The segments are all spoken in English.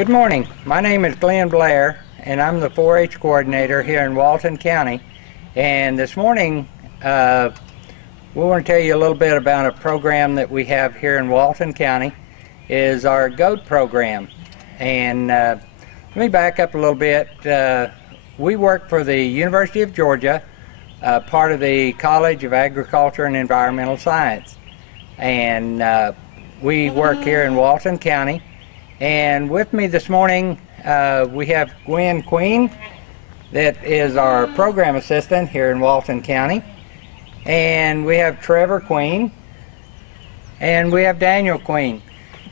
Good morning. My name is Glen Blair, and I'm the 4-H coordinator here in Walton County. And this morning, we want to tell you a little bit about a program that we have here in Walton County. Is our goat program. And let me back up a little bit. We work for the University of Georgia, part of the College of Agriculture and Environmental Science. And we work here in Walton County. And with me this morning, we have Gwen Queen, that is our program assistant here in Walton County. And we have Trevor Queen, and we have Daniel Queen.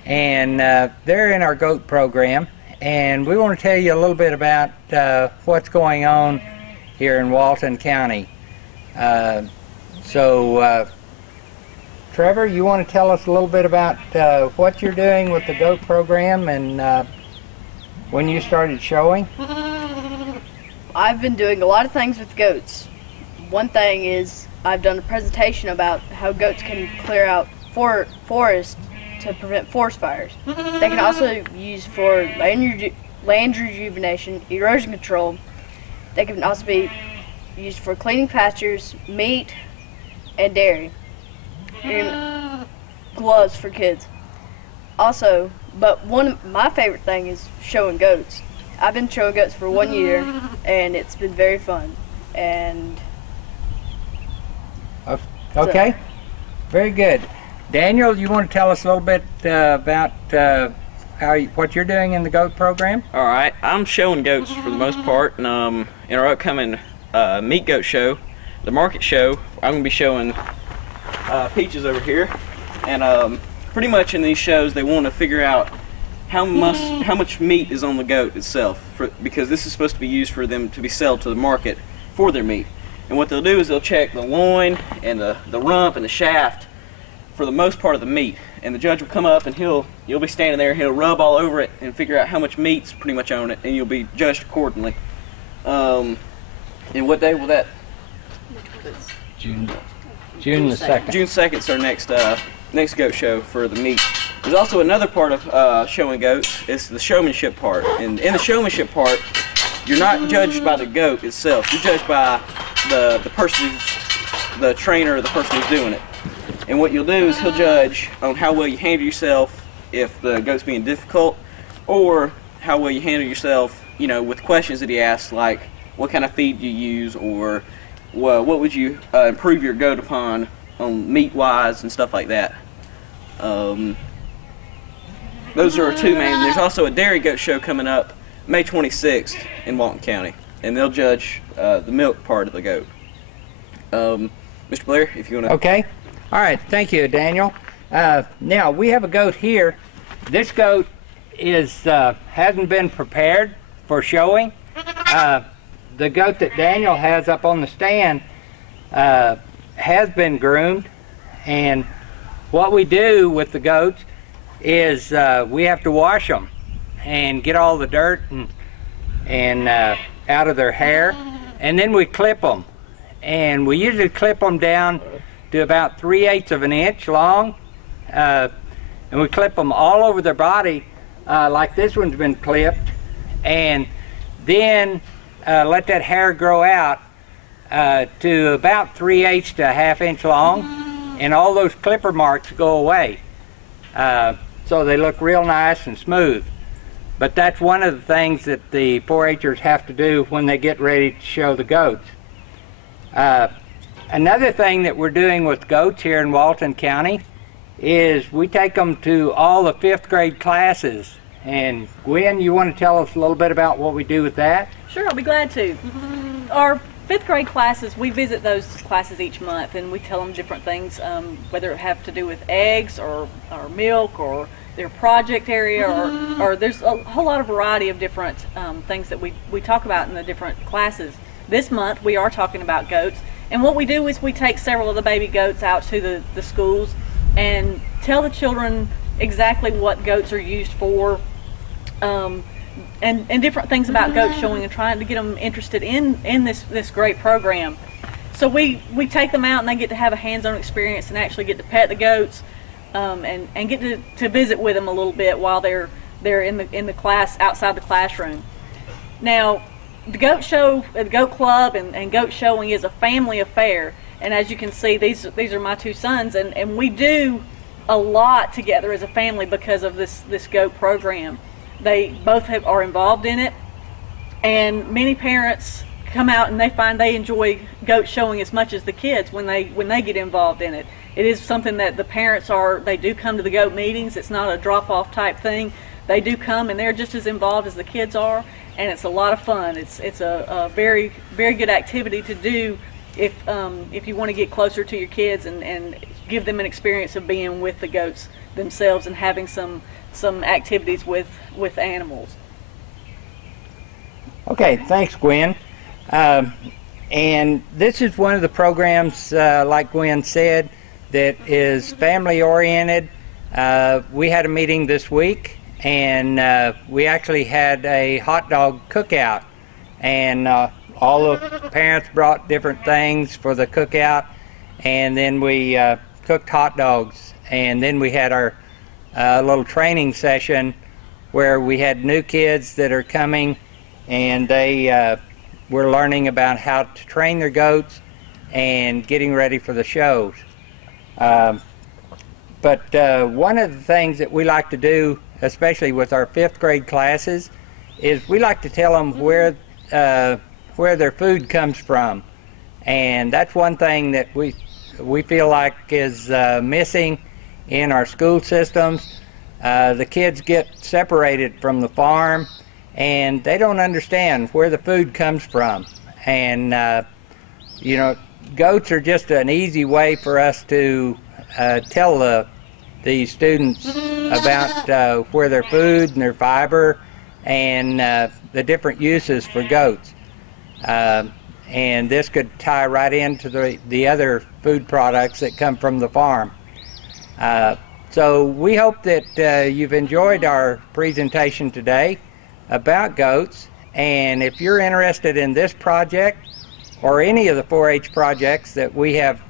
And they're in our GOAT program. And we want to tell you a little bit about what's going on here in Walton County. Trevor, you want to tell us a little bit about what you're doing with the GOAT program and when you started showing? I've been doing a lot of things with goats. One thing is I've done a presentation about how goats can clear out forests to prevent forest fires. They can also be used for land rejuvenation, erosion control. They can also be used for cleaning pastures, meat, and dairy. And gloves for kids. Also, but one of my favorite thing is showing goats. I've been showing goats for 1 year, and it's been very fun. And okay, very good. Daniel, you want to tell us a little bit about what you're doing in the GOAT program? All right, I'm showing goats for the most part, and in our upcoming meat goat show, the market show, I'm going to be showing Peaches over here, and pretty much in these shows they want to figure out how much meat is on the goat itself, because this is supposed to be used for them to be sold to the market for their meat. And what they'll do is they'll check the loin and the rump and the shaft for the most part of the meat, and the judge will come up and you'll be standing there and he'll rub all over it and figure out how much meat's pretty much on it, and you'll be judged accordingly. And what day will that? June the 2nd. June 2nd is our next goat show for the meat. There's also another part of showing goats. It's the showmanship part. And in the showmanship part, you're not judged by the goat itself. You're judged by the person the trainer or the person who's doing it. And what you'll do is he'll judge on how well you handle yourself if the goat's being difficult, or how well you handle yourself, with questions that he asks, like what kind of feed you use, or what would you improve your goat upon on meat-wise and stuff like that. Those are our two main. There's also a dairy goat show coming up May 26th in Walton County, and they'll judge the milk part of the goat. Mr. Blair, if you want to... Okay. All right. Thank you, Daniel. Now, we have a goat here. This goat hasn't been prepared for showing. The goat that Daniel has up on the stand has been groomed, and what we do with the goats is we have to wash them and get all the dirt and out of their hair, and then we clip them, and we usually clip them down to about 3/8 of an inch long, and we clip them all over their body like this one's been clipped, and then let that hair grow out to about 3/8 to a ½ inch long, and all those clipper marks go away. So they look real nice and smooth. But that's one of the things that the 4-H'ers have to do when they get ready to show the goats. Another thing that we're doing with goats here in Walton County is we take them to all the 5th grade classes. And Gwen, you want to tell us a little bit about what we do with that? Sure, I'll be glad to. Our 5th grade classes, we visit those classes each month, and we tell them different things, whether it have to do with eggs or milk or their project area, or there's a whole lot of variety of different things that we talk about in the different classes. This month we are talking about goats, and what we do is we take several of the baby goats out to the schools and tell the children exactly what goats are used for, and different things about goat showing, and trying to get them interested in this great program. So we take them out and they get to have a hands-on experience and actually get to pet the goats, and get to visit with them a little bit while they're they're in the class outside the classroom. Now, the goat show, the goat club, and goat showing is a family affair. And as you can see, these are my two sons, and we do a lot together as a family because of this goat program. They both are involved in it, and many parents come out and they find they enjoy goat showing as much as the kids when they get involved in it. It is something that the parents they do come to the goat meetings. It's not a drop-off type thing. They do come and they're just as involved as the kids are, and it's a lot of fun. It's a very, very good activity to do if you want to get closer to your kids and give them an experience of being with the goats themselves and having some activities with animals. Okay, thanks, Gwen. And this is one of the programs, like Gwen said, that is family oriented. We had a meeting this week, and we actually had a hot dog cookout, and all the parents brought different things for the cookout, and then we cooked hot dogs, and then we had our little training session where we had new kids that are coming, and they were learning about how to train their goats and getting ready for the shows. But one of the things that we like to do, especially with our 5th grade classes, is we like to tell them where their food comes from. And that's one thing that we feel like is missing in our school systems. The kids get separated from the farm, and they don't understand where the food comes from. And you know, goats are just an easy way for us to tell the students about where their food and their fiber and the different uses for goats. And this could tie right into the other food products that come from the farm. So we hope that you've enjoyed our presentation today about goats, and if you're interested in this project or any of the 4-H projects that we have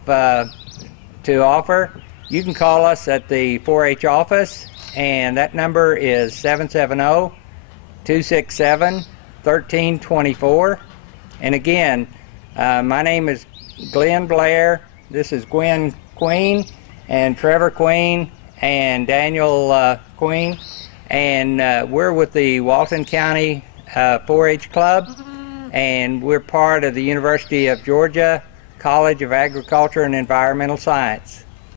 to offer, you can call us at the 4-H office, and that number is 770-267-1324. And again, my name is Glen Blair. This is Gwen Queen and Trevor Queen and Daniel Queen, and we're with the Walton County 4-H Club, and we're part of the University of Georgia College of Agriculture and Environmental Science.